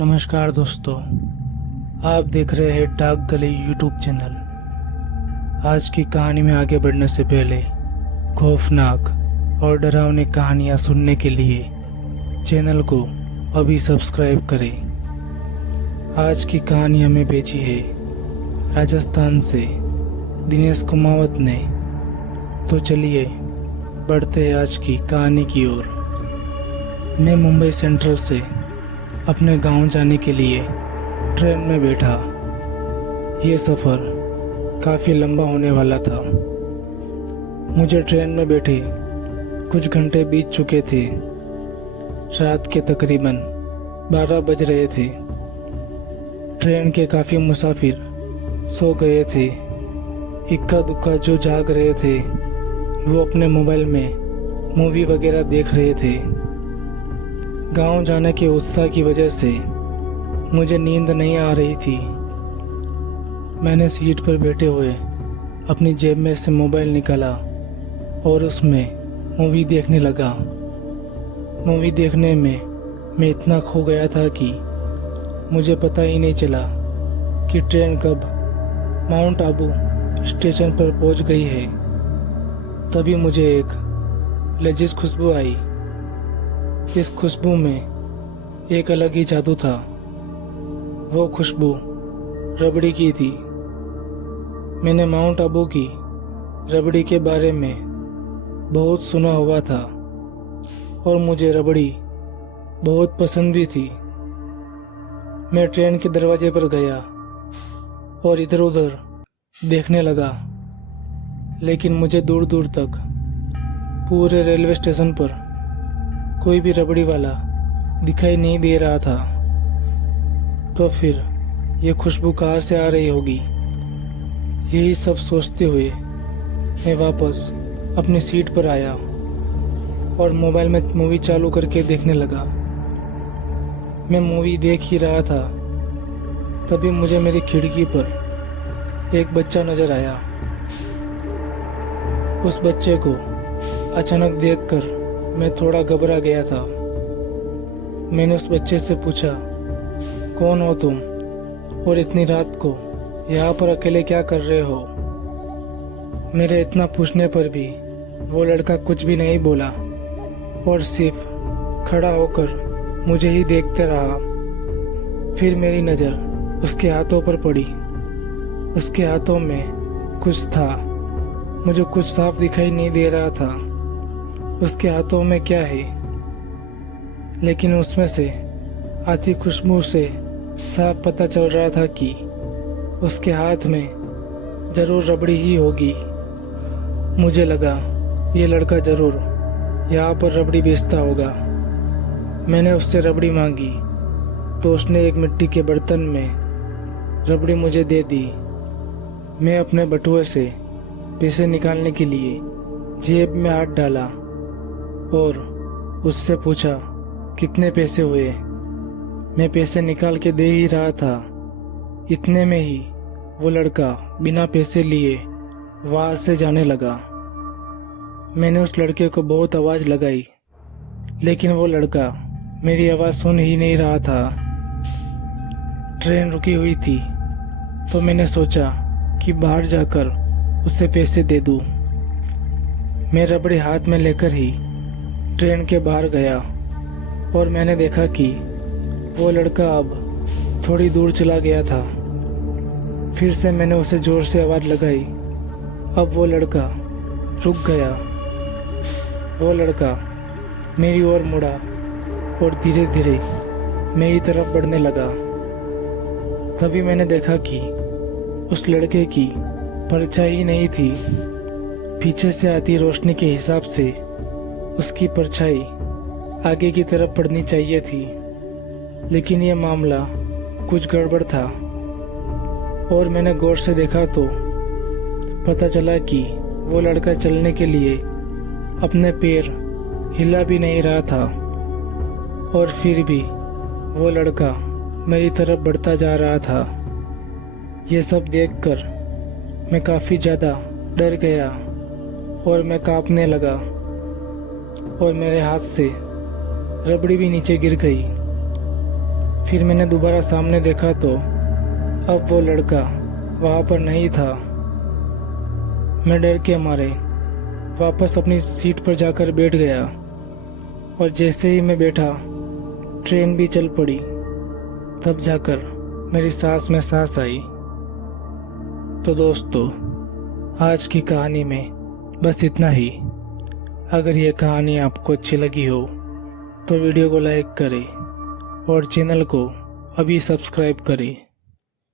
नमस्कार दोस्तों, आप देख रहे हैं डाक गली यूट्यूब चैनल। आज की कहानी में आगे बढ़ने से पहले खौफनाक और डरावनी कहानियाँ सुनने के लिए चैनल को अभी सब्सक्राइब करें। आज की कहानी हमें भेजी है राजस्थान से दिनेश कुमावत ने। तो चलिए बढ़ते हैं आज की कहानी की ओर। मैं मुंबई सेंट्रल से अपने गांव जाने के लिए ट्रेन में बैठा। ये सफ़र काफ़ी लंबा होने वाला था। मुझे ट्रेन में बैठे कुछ घंटे बीत चुके थे। रात के तकरीबन 12 बज रहे थे। ट्रेन के काफ़ी मुसाफिर सो गए थे। इक्का दुक्का जो जाग रहे थे वो अपने मोबाइल में मूवी वगैरह देख रहे थे। गांव जाने के उत्साह की वजह से मुझे नींद नहीं आ रही थी। मैंने सीट पर बैठे हुए अपनी जेब में से मोबाइल निकाला और उसमें मूवी देखने लगा। मूवी देखने में मैं इतना खो गया था कि मुझे पता ही नहीं चला कि ट्रेन कब माउंट आबू स्टेशन पर पहुंच गई है। तभी मुझे एक लजीज खुशबू आई। इस खुशबू में एक अलग ही जादू था। वो खुशबू रबड़ी की थी। मैंने माउंट आबू की रबड़ी के बारे में बहुत सुना हुआ था और मुझे रबड़ी बहुत पसंद भी थी। मैं ट्रेन के दरवाजे पर गया और इधर उधर देखने लगा, लेकिन मुझे दूर दूर तक पूरे रेलवे स्टेशन पर कोई भी रबड़ी वाला दिखाई नहीं दे रहा था। तो फिर ये खुशबू कहाँ से आ रही होगी? यही सब सोचते हुए मैं वापस अपनी सीट पर आया और मोबाइल में मूवी चालू करके देखने लगा। मैं मूवी देख ही रहा था, तभी मुझे मेरी खिड़की पर एक बच्चा नजर आया। उस बच्चे को अचानक देखकर मैं थोड़ा घबरा गया था। मैंने उस बच्चे से पूछा, कौन हो तुम और इतनी रात को यहाँ पर अकेले क्या कर रहे हो? मेरे इतना पूछने पर भी वो लड़का कुछ भी नहीं बोला और सिर्फ खड़ा होकर मुझे ही देखते रहा। फिर मेरी नज़र उसके हाथों पर पड़ी। उसके हाथों में कुछ था। मुझे कुछ साफ दिखाई नहीं दे रहा था उसके हाथों में क्या है, लेकिन उसमें से आती खुशबू से साफ पता चल रहा था कि उसके हाथ में जरूर रबड़ी ही होगी। मुझे लगा ये लड़का जरूर यहाँ पर रबड़ी बेचता होगा। मैंने उससे रबड़ी मांगी तो उसने एक मिट्टी के बर्तन में रबड़ी मुझे दे दी। मैं अपने बटुए से पैसे निकालने के लिए जेब में हाथ डाला और उससे पूछा, कितने पैसे हुए? मैं पैसे निकाल के दे ही रहा था। इतने में ही वो लड़का बिना पैसे लिए वहाँ से जाने लगा। मैंने उस लड़के को बहुत आवाज़ लगाई, लेकिन वो लड़का मेरी आवाज़ सुन ही नहीं रहा था। ट्रेन रुकी हुई थी तो मैंने सोचा कि बाहर जाकर उसे पैसे दे दूँ। मैं रबड़ी हाथ में लेकर ही ट्रेन के बाहर गया और मैंने देखा कि वो लड़का अब थोड़ी दूर चला गया था। फिर से मैंने उसे जोर से आवाज़ लगाई। अब वो लड़का रुक गया। वो लड़का मेरी ओर मुड़ा और धीरे धीरे मेरी तरफ बढ़ने लगा। तभी मैंने देखा कि उस लड़के की परछाई ही नहीं थी। पीछे से आती रोशनी के हिसाब से उसकी परछाई आगे की तरफ पड़नी चाहिए थी, लेकिन यह मामला कुछ गड़बड़ था। और मैंने गौर से देखा तो पता चला कि वो लड़का चलने के लिए अपने पैर हिला भी नहीं रहा था। और फिर भी वो लड़का मेरी तरफ बढ़ता जा रहा था। ये सब देखकर मैं काफ़ी ज़्यादा डर गया और मैं कांपने लगा और मेरे हाथ से रबड़ी भी नीचे गिर गई। फिर मैंने दोबारा सामने देखा तो अब वो लड़का वहाँ पर नहीं था। मैं डर के मारे वापस अपनी सीट पर जाकर बैठ गया और जैसे ही मैं बैठा ट्रेन भी चल पड़ी। तब जाकर मेरी सांस में सांस आई। तो दोस्तों, आज की कहानी में बस इतना ही। अगर ये कहानी आपको अच्छी लगी हो तो वीडियो को लाइक करें और चैनल को अभी सब्सक्राइब करें।